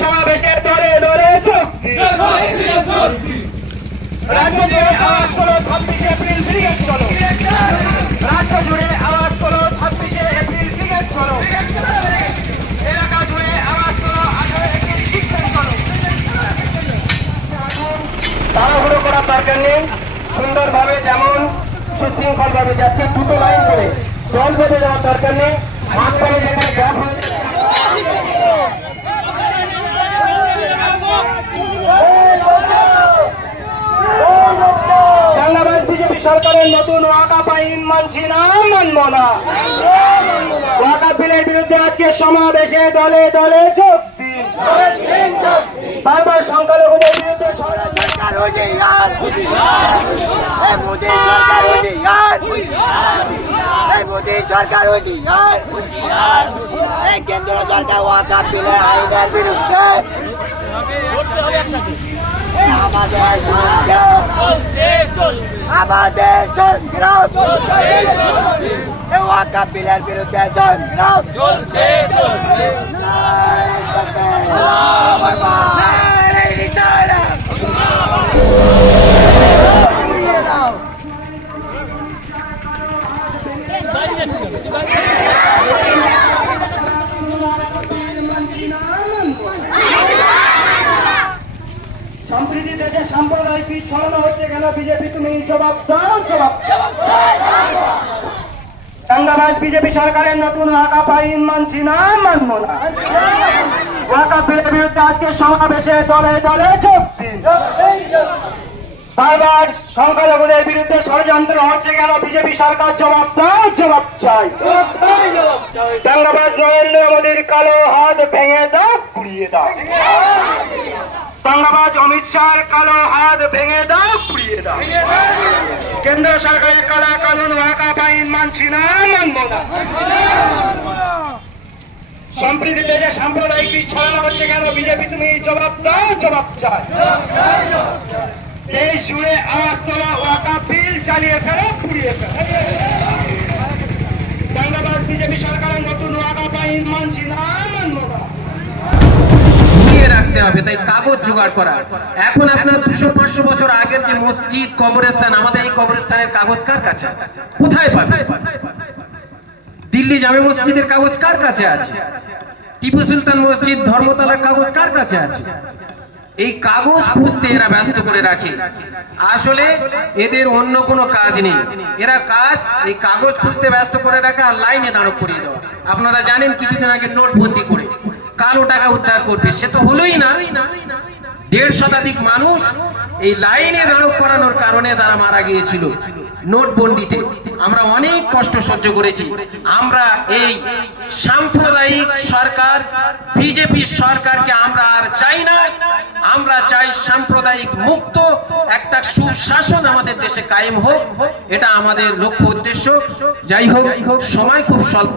সমাবেশের দলে দলে রাজ্য জুড়ে আওয়াজ করো 26 এপ্রিল ব্রিগেড চলো। রাজ্য জুড়ে আওয়াজ করো 26 এপ্রিল ব্রিগেড চলো। এলাকা জুড়ে আওয়াজ করো 18 এপ্রিল ব্রিগেড চলো। তাড়াহুড়ো করার দরকার নেই, সুন্দরভাবে যেমন সুশৃঙ্খল ভাবে যাচ্ছে দুটো লাইন করে জল বেঁধে যাওয়ার দরকার নেই। মাঝখানে যেখানে গ্যাপ হয়েছে বিজেপি সরকারের নতুন ওয়াকাফ আইন মানছি না, মানব না। ওয়াকাফ বিলের বিরুদ্ধে আজকে সমাবেশে দলে দলে যোগ দিন। বারবার সংখ্যালঘুদের বিরুদ্ধে কেন্দ্র সরকার ওয়াকাফ বিলের আইনের বিরুদ্ধে আমাদের সংগ্রাম ওয়াকাফ বিলের বিরুদ্ধে সংগ্রাম সম্প্রীতি দেশে সাম্প্রদায়িক ছড়ানো হচ্ছে কেন? বিজেপি তুমি জবাব দাও, জবাব দাঙ্গাবাজ বিজেপি সরকারের নতুন ওয়াকাফ আইন মানছি না, মানব না। ওয়াকাফ বিলের বিরুদ্ধে আজকে সমাবেশে দলে দলে যোগ দিন। বারবার সংখ্যালঘুদের বিরুদ্ধে ষড়যন্ত্র হচ্ছে কেন? বিজেপি সরকার জবাব দাও, জবাব চাই। দাঙ্গাবাজ নরেন্দ্র মোদীর কালো হাত ভেঙে দাও, পুড়িয়ে দাও। দাঙ্গাবাজ অমিত শাহের কালো হাত ভেঙে দাও, পুড়িয়ে দাও। কেন্দ্র সরকারের কালা কানুন ওয়াকাফ আইন মানছি না, মানব না। সম্প্রীতি দেশে সাম্প্রদায়িক ছড়ানো হচ্ছে কেন? বিজেপি তুমি জবাব দাও, জবাব চাই। দেশ জুড়ে আওয়াজ তোলা ওয়াকাফ বিল চালিয়ে ফেলো, পুড়িয়ে ফেলো। দাঙ্গাবাজ বিজেপি সরকারের নতুন ওয়াকাফ আইন মানছি না, মানব না। রাখতে হবে, তাই কাগজ জোগাড় করা। এখন আপনার 200-500 বছর আগের যে মসজিদ, কবরস্থান, আমাদের এই কবরস্থানের কাগজ কার কাছে আছে? কোথায় পাবে? দিল্লি জামে মসজিদের কাগজ কার কাছে আছে? টিপু সুলতান মসজিদ, ধর্মতলার কাগজ কার কাছে আছে? এই কাগজ খুঁজতে এরা ব্যস্ত করে রাখে। আসলে এদের অন্য কোনো কাজ নেই, এরা কাজ এই কাগজ খুঁজতে ব্যস্ত করে রাখে আর লাইনে দাঁড় করিয়ে দেওয়া। আপনারা জানেন কিছুদিন আগে নোটবন্দি করে কালো টাকা উদ্ধার করবে, সে তো হলোই না। 1.5 শতাধিক মানুষ এই লাইনে দাঁড় করানোর কারণে তারা মারা গিয়েছিল নোটবন্দিতে। আমরা অনেক কষ্ট সহ্য করেছি। আমরা এই সাম্প্রদায়িক সরকার, বিজেপি সরকারকে আমরা আর চাই না। আমরা চাই সাম্প্রদায়িক মুক্ত একটা সুশাসন আমাদের দেশে কায়েম হোক, এটা আমাদের লক্ষ্য উদ্দেশ্য। যাই হোক, সময় খুব স্বল্প।